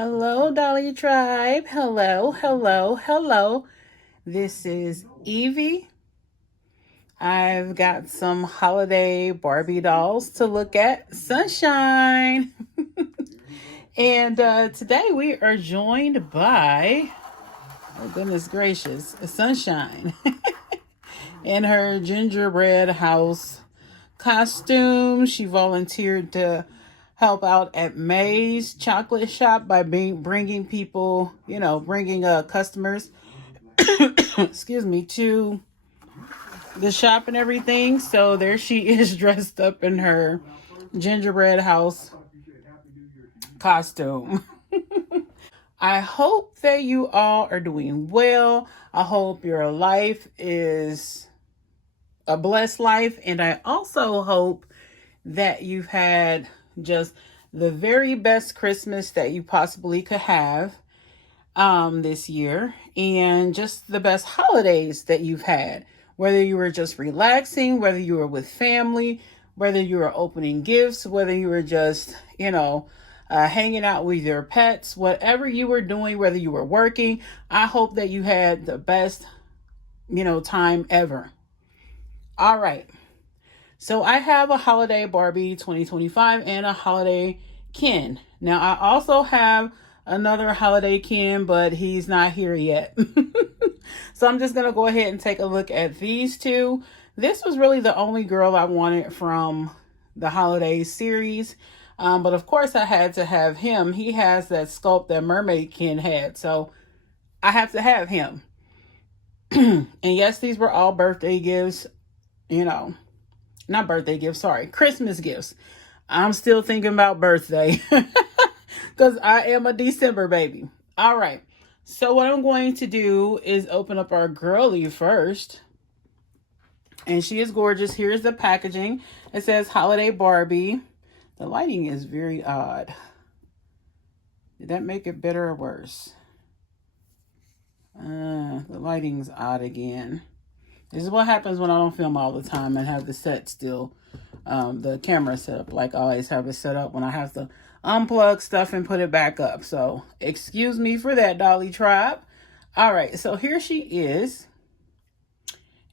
Hello, Dolly Tribe. Hello, hello, hello. This is Evie. I've got some holiday Barbie dolls to look at. Sunshine. And today we are joined by, oh goodness gracious, Sunshine in her gingerbread house costume. She volunteered to help out at May's chocolate shop by bringing people, bringing customers, excuse me, to the shop and everything. So there she is dressed up in her gingerbread house costume. I hope that you all are doing well. I hope your life is a blessed life. And I also hope that you've had just the very best Christmas that you possibly could have this year, and just the best holidays that you've had, whether you were just relaxing, whether you were with family, whether you were opening gifts, whether you were just hanging out with your pets, whatever you were doing, whether you were working. I hope that you had the best time ever. All right. So I have a Holiday Barbie 2025 and a Holiday Ken. Now I also have another Holiday Ken, but he's not here yet. So I'm just going to go ahead and take a look at these two. This was really the only girl I wanted from the holiday series. But of course I had to have him. He has that sculpt that Mermaid Ken had. So I have to have him. And yes, these were all birthday gifts, not birthday gifts, sorry, Christmas gifts. I'm still thinking about birthday because I am a December baby. All right. So what I'm going to do is open up our girly first. And she is gorgeous. Here's the packaging. It says Holiday Barbie. The lighting is very odd. Did that make it better or worse? The lighting's odd again. This is what happens when I don't film all the time and have the set still, the camera set up like I always have it set up when I have to unplug stuff and put it back up. So excuse me for that, Dolly Tribe. All right, so here she is.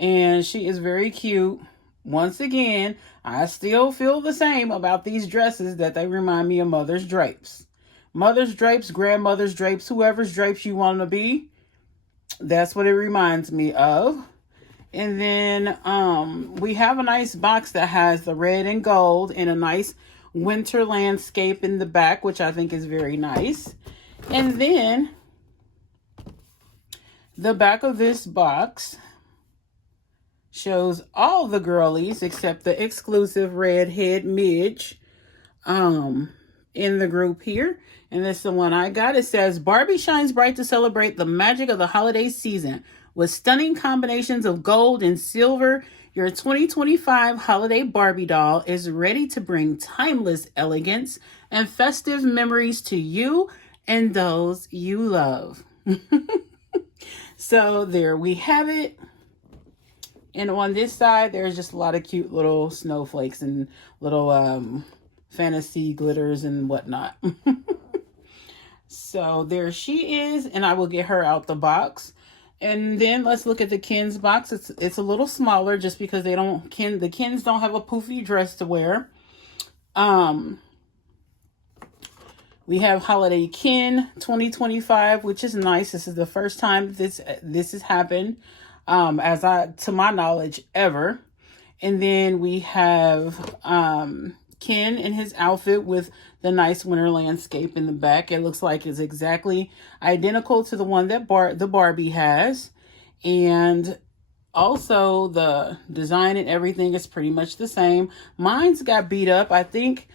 And she is very cute. Once again, I still feel the same about these dresses, that they remind me of Mother's Drapes. Mother's Drapes, Grandmother's Drapes, whoever's drapes you want to be. That's what it reminds me of. And then we have a nice box that has the red and gold and a nice winter landscape in the back, which I think is very nice. And then the back of this box shows all the girlies except the exclusive redhead midge in the group here. And this is the one I got. It says, Barbie shines bright to celebrate the magic of the holiday season. With stunning combinations of gold and silver, your 2025 Holiday Barbie doll is ready to bring timeless elegance and festive memories to you and those you love. So there we have it. And on this side, there's just a lot of cute little snowflakes and little fantasy glitters and whatnot. So there she is, and I will get her out the box. And then let's look at the Ken's box. It's a little smaller just because the Kens don't have a poofy dress to wear. We have Holiday Ken 2025, which is nice. This is the first time this has happened, to my knowledge, ever. And then we have Ken in his outfit with the nice winter landscape in the back. It looks like it's exactly identical to the one that the Barbie has. And also the design and everything is pretty much the same. Mine's got beat up. I think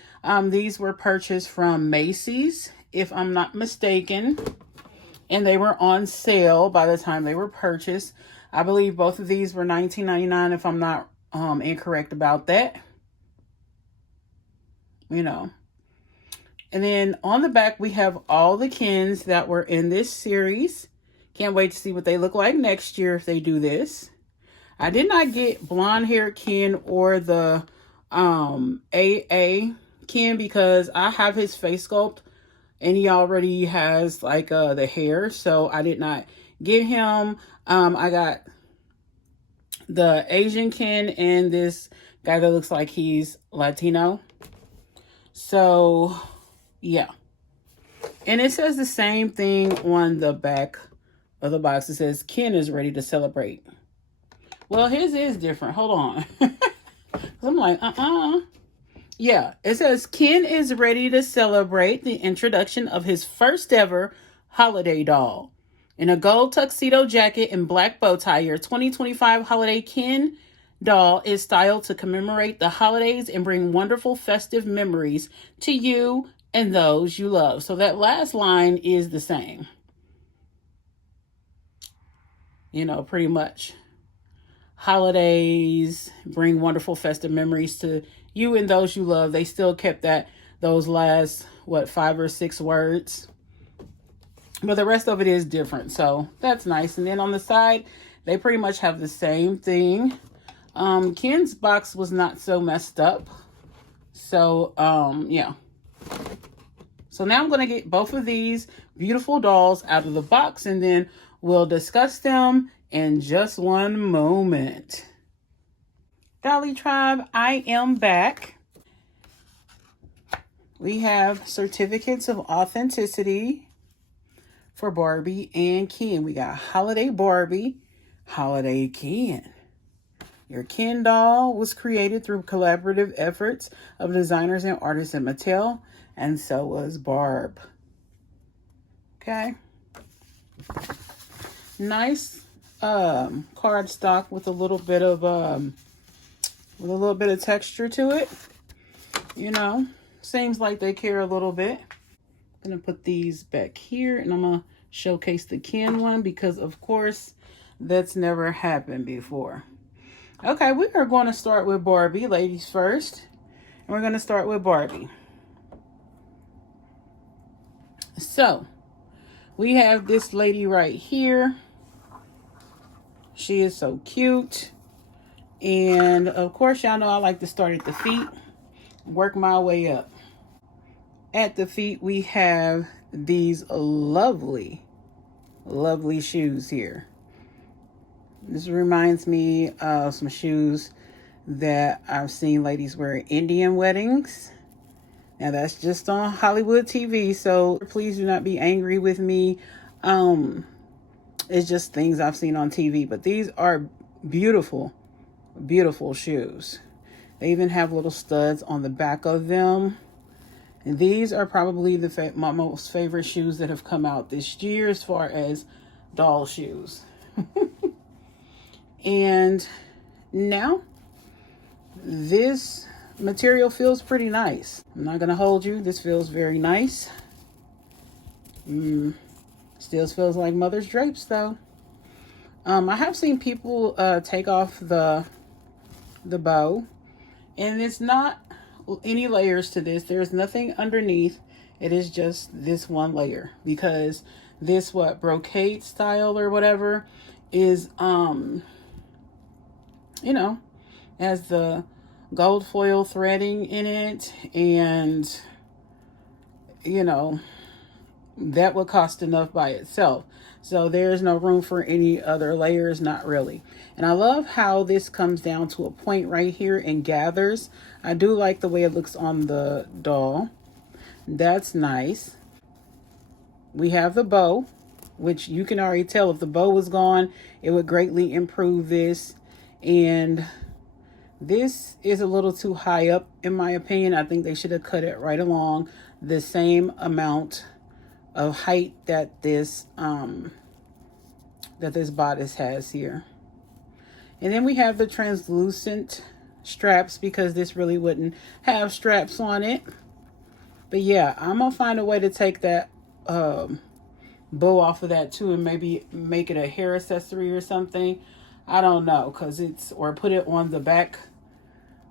these were purchased from Macy's, if I'm not mistaken. And they were on sale by the time they were purchased. I believe both of these were $19.99 if I'm not incorrect about that. And then on the back, we have all the Kens that were in this series. Can't wait to see what they look like next year if they do this. I did not get blonde hair Ken or the AA Ken because I have his face sculpt and he already has like the hair, so I did not get him. I got the Asian Ken and this guy that looks like he's Latino. So yeah, and it says the same thing on the back of the box. It says Ken is ready to celebrate. Well, his is different. Hold on. I'm like, yeah, it says Ken is ready to celebrate the introduction of his first ever holiday doll. In a gold tuxedo jacket and black bow tie, your 2025 Holiday Ken doll is styled to commemorate the holidays and bring wonderful festive memories to you and those you love. So that last line is the same. Pretty much. Holidays bring wonderful festive memories to you and those you love. They still kept those last 5 or 6 words, but the rest of it is different, so that's nice. And then on the side, they pretty much have the same thing. Ken's box was not so messed up, so yeah. So now I'm going to get both of these beautiful dolls out of the box, and then we'll discuss them in just one moment. Dolly Tribe, I am back. We have certificates of authenticity for Barbie and Ken. We got Holiday Barbie, Holiday Ken. Your Ken doll was created through collaborative efforts of designers and artists at Mattel, and so was Barb. Okay. Nice card stock with a little bit of texture to it. Seems like they care a little bit. I'm gonna put these back here, and I'm gonna showcase the Ken one because, of course, that's never happened before. Okay, we are going to start with Barbie, ladies first, and we're going to start with Barbie. So we have this lady right here. She is so cute. And of course, y'all know I like to start at the feet, work my way up. At the feet, we have these lovely, lovely shoes here. This reminds me of some shoes that I've seen ladies wear at Indian weddings. Now that's just on Hollywood TV, so please do not be angry with me. It's just things I've seen on TV, but these are beautiful, beautiful shoes. They even have little studs on the back of them. And these are probably my most favorite shoes that have come out this year as far as doll shoes. And now this material feels pretty nice. I'm not going to hold you. This feels very nice. Still feels like Mother's Drapes though. I have seen people take off the bow, and it's not any layers to this. There's nothing underneath. It is just this one layer, because this brocade style or whatever is has the gold foil threading in it, and that would cost enough by itself. So there's no room for any other layers, not really. And I love how this comes down to a point right here and gathers. I do like the way it looks on the doll. That's nice. We have the bow, which you can already tell if the bow was gone, it would greatly improve this. And this is a little too high up, in my opinion. I think they should have cut it right along the same amount of height that this bodice has here. And then we have the translucent straps, because this really wouldn't have straps on it. But yeah, I'm gonna find a way to take that bow off of that too, and maybe make it a hair accessory or something. I don't know, or put it on the back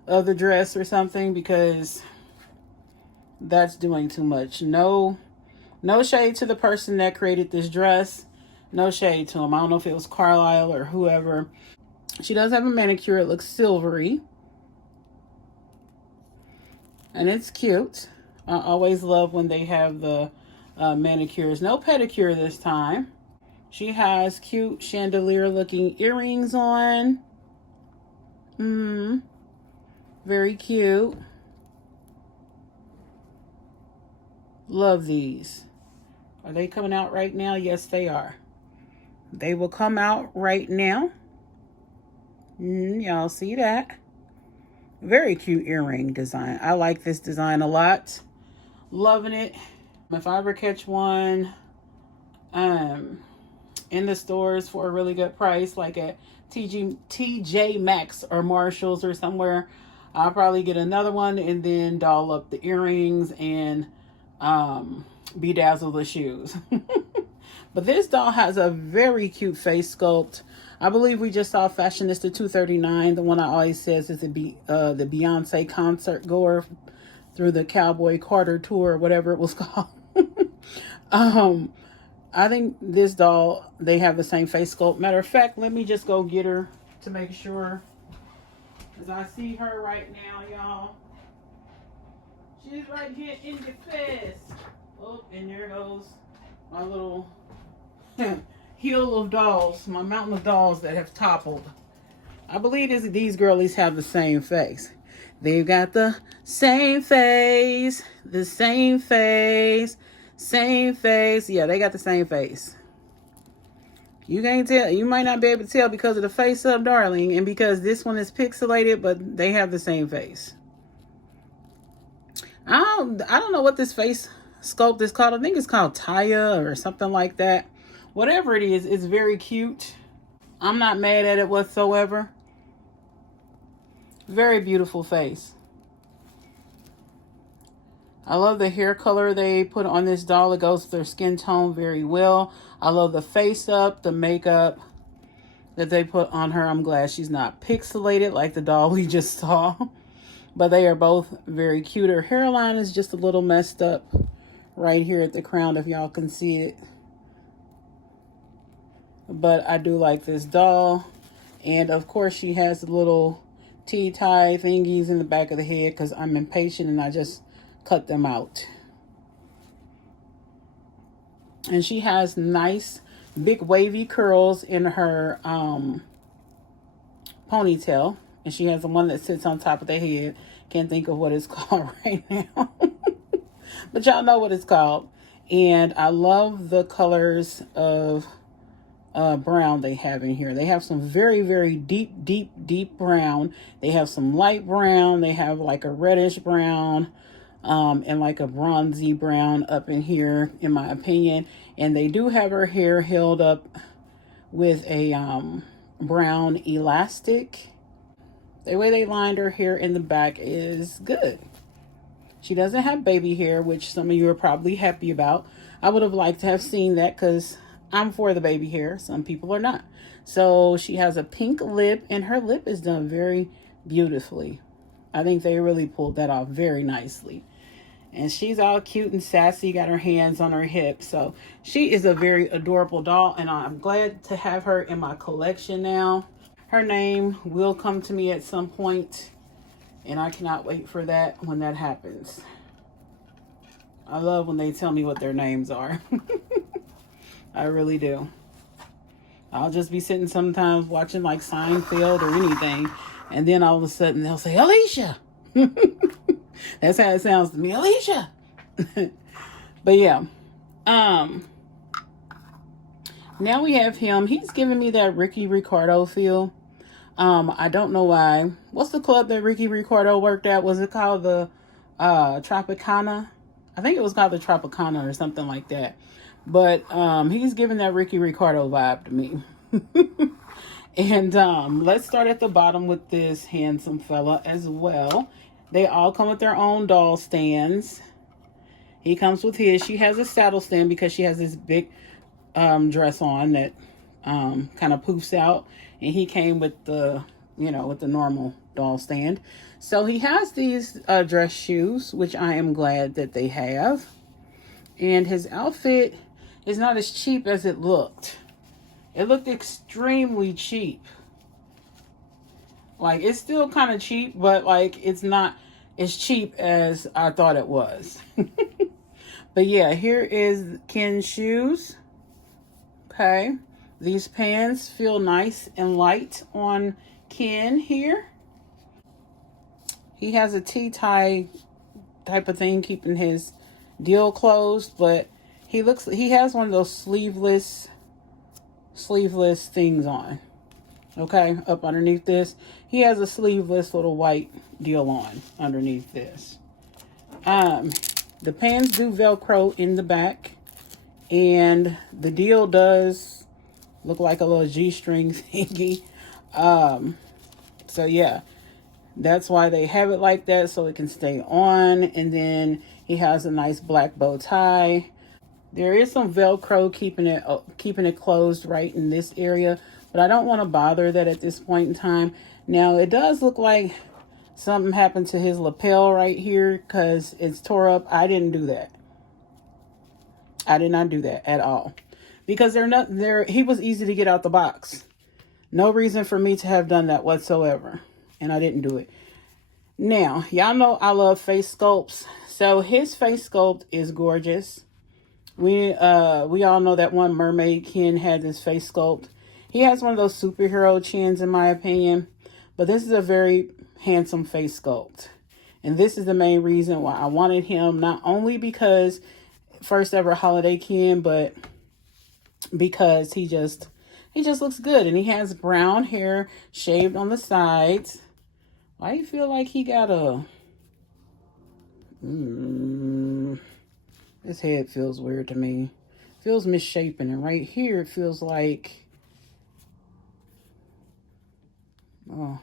of the dress or something, because that's doing too much. No shade to the person that created this dress. No shade to him. I don't know if it was Carlisle or whoever. She does have a manicure. It looks silvery. And it's cute. I always love when they have the manicures. No pedicure this time. She has cute chandelier looking earrings on. Very cute. Love these. Are they coming out right now? Yes, they are. They will come out right now. Y'all see that? Very cute earring design. I like this design a lot. Loving it. If I ever catch one in the stores for a really good price, like at TJ Maxx or Marshalls or somewhere, I'll probably get another one and then doll up the earrings and bedazzle the shoes. But this doll has a very cute face sculpt. I believe we just saw Fashionista 239. The one I always says is the Beyonce concert goer through the Cowboy Carter tour, or whatever it was called. I think this doll, they have the same face sculpt. Matter of fact, let me just go get her to make sure. Because I see her right now, y'all. She's right here in the face. Oh, and there goes my little hill of dolls, my mountain of dolls that have toppled. I believe these girlies have the same face. They've got the same face, the same face, same face. Yeah, they got the same face. You can't tell. You might not be able to tell because of the face up, darling, and because this one is pixelated, but they have the same face. I don't know what this face sculpt is called. I think it's called Taya or something like that. Whatever it is, it's very cute. I'm not mad at it whatsoever. Very beautiful face. I love the hair color they put on this doll. It goes with their skin tone very well. I love the face up, the makeup that they put on her. I'm glad she's not pixelated like the doll we just saw. But they are both very cute. Her hairline is just a little messed up right here at the crown, if y'all can see it. But I do like this doll. And of course she has the little T-tie thingies in the back of the head because I'm impatient and I just cut them out. And she has nice big wavy curls in her ponytail. And she has the one that sits on top of the head. Can't think of what it's called right now. But y'all know what it's called. And I love the colors of brown they have in here. They have some very, very deep brown. They have some light brown. They have like a reddish brown and like a bronzy brown up in here, in my opinion. And they do have her hair held up with a brown elastic. The way they lined her hair in the back is good. She doesn't have baby hair, which some of you are probably happy about. I would have liked to have seen that because I'm for the baby hair. Some people are not. So she has a pink lip and her lip is done very beautifully. I think they really pulled that off very nicely. And she's all cute and sassy, got her hands on her hips. So she is a very adorable doll and I'm glad to have her in my collection now. Her name will come to me at some point, and I cannot wait for that when that happens. I love when they tell me what their names are. I really do. I'll just be sitting sometimes watching like Seinfeld or anything, and then all of a sudden they'll say, Alicia! That's how it sounds to me, Alicia! But yeah. Now we have him. He's giving me that Ricky Ricardo feel. I don't know why. What's the club that Ricky Ricardo worked at? Was it called the Tropicana? I think it was called the Tropicana or something like that. But he's giving that Ricky Ricardo vibe to me. And let's start at the bottom with this handsome fella as well. They all come with their own doll stands. He comes with his. She has a saddle stand because she has this big dress on that kind of poofs out. And he came with the, with the normal doll stand. So he has these dress shoes, which I am glad that they have. And his outfit is not as cheap as it looked. It looked extremely cheap. Like, it's still kind of cheap, but like, it's not as cheap as I thought it was. But yeah, here is Ken's shoes. Okay. These pants feel nice and light on Ken here. He has a T-tie type of thing keeping his deal closed, but he has one of those sleeveless things on. Okay, up underneath this, he has a sleeveless little white deal on underneath this. The pants do Velcro in the back, and the deal does look like a little G-string thingy. So yeah, that's why they have it like that, so it can stay on. And then he has a nice black bow tie. There is some Velcro keeping it closed right in this area, but I don't want to bother that at this point in time. Now, it does look like something happened to his lapel right here because it's tore up. I didn't do that. I did not do that at all, because he was easy to get out the box. No reason for me to have done that whatsoever, and I didn't do it. Now, y'all know I love face sculpts, so his face sculpt is gorgeous. We all know that one mermaid Ken had this face sculpt. He has one of those superhero chins, in my opinion, but this is a very handsome face sculpt. And this is the main reason why I wanted him, not only because first ever Holiday Ken, but because he just looks good. And he has brown hair shaved on the sides. Why do you feel like he got a... This head feels weird to me. It feels misshapen. And right here, it feels like... Oh.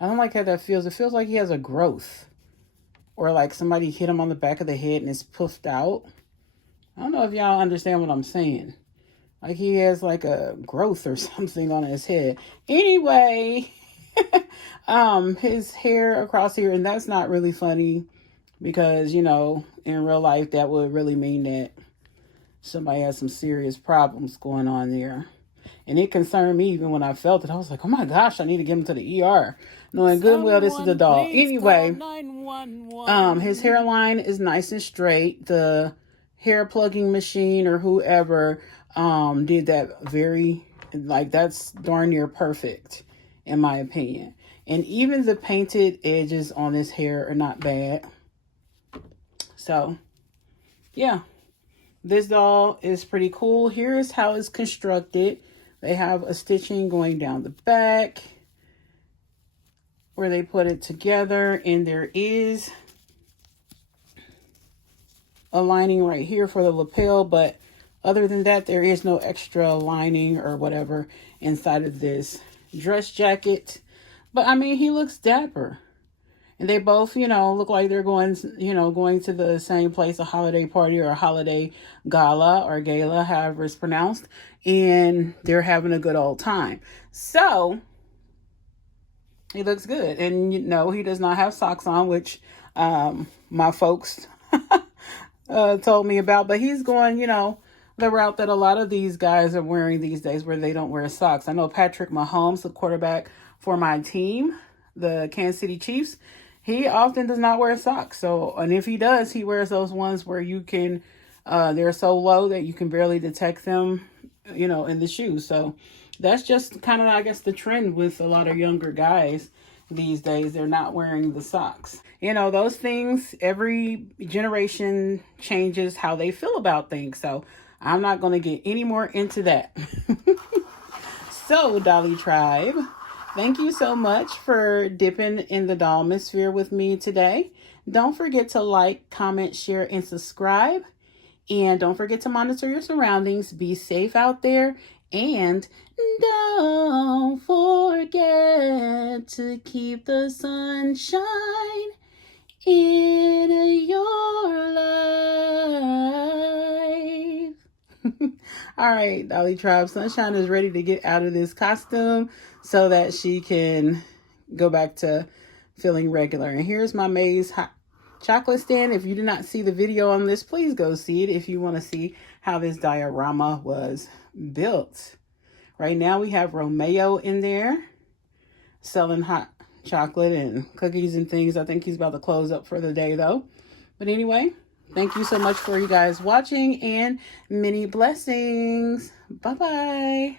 I don't like how that feels. It feels like he has a growth. Or like somebody hit him on the back of the head and it's puffed out. I don't know if y'all understand what I'm saying. Like he has like a growth or something on his head. Anyway, his hair across here, and that's not really funny because, you know, in real life, that would really mean that somebody has some serious problems going on there. And it concerned me even when I felt it. I was like, oh my gosh, I need to get him to the ER. Knowing good and well this is the dog. Anyway, his hairline is nice and straight. The hair plugging machine or whoever did that that's darn near perfect in my opinion. And even the painted edges on his hair are not bad. So, yeah. This doll is pretty cool. Here's how it's constructed. They have a stitching going down the back where they put it together. And there is a lining right here for the lapel. But other than that, there is no extra lining or whatever inside of this dress jacket. But, I mean, he looks dapper. And they both, you know, look like they're going to the same place, a holiday party or a holiday gala or gala, however it's pronounced. And they're having a good old time. So, he looks good. And, you know, he does not have socks on, which my folks told me about. But he's going, you know, the route that a lot of these guys are wearing these days where they don't wear socks. I know Patrick Mahomes, the quarterback for my team, the Kansas City Chiefs, he often does not wear socks. So, and if he does, he wears those ones where you can, they're so low that you can barely detect them, you know, in the shoes. So that's just kind of, I guess, the trend with a lot of younger guys these days. They're not wearing the socks. You know, those things, every generation changes how they feel about things. So I'm not going to get any more into that. So, Dolly Tribe, thank you so much for dipping in the dollmosphere with me today. Don't forget to like, comment, share, and subscribe. And don't forget to monitor your surroundings. Be safe out there. And don't forget to keep the sunshine in your life. All right, Dolly Tribe, Sunshine is ready to get out of this costume so that she can go back to feeling regular. And here's my Maze hot chocolate stand. If you did not see the video on this, please go see it if you want to see how this diorama was built. Right now we have Romeo in there selling hot chocolate and cookies and things. I think he's about to close up for the day though. But anyway, Thank you so much for you guys watching, and many blessings. Bye-bye.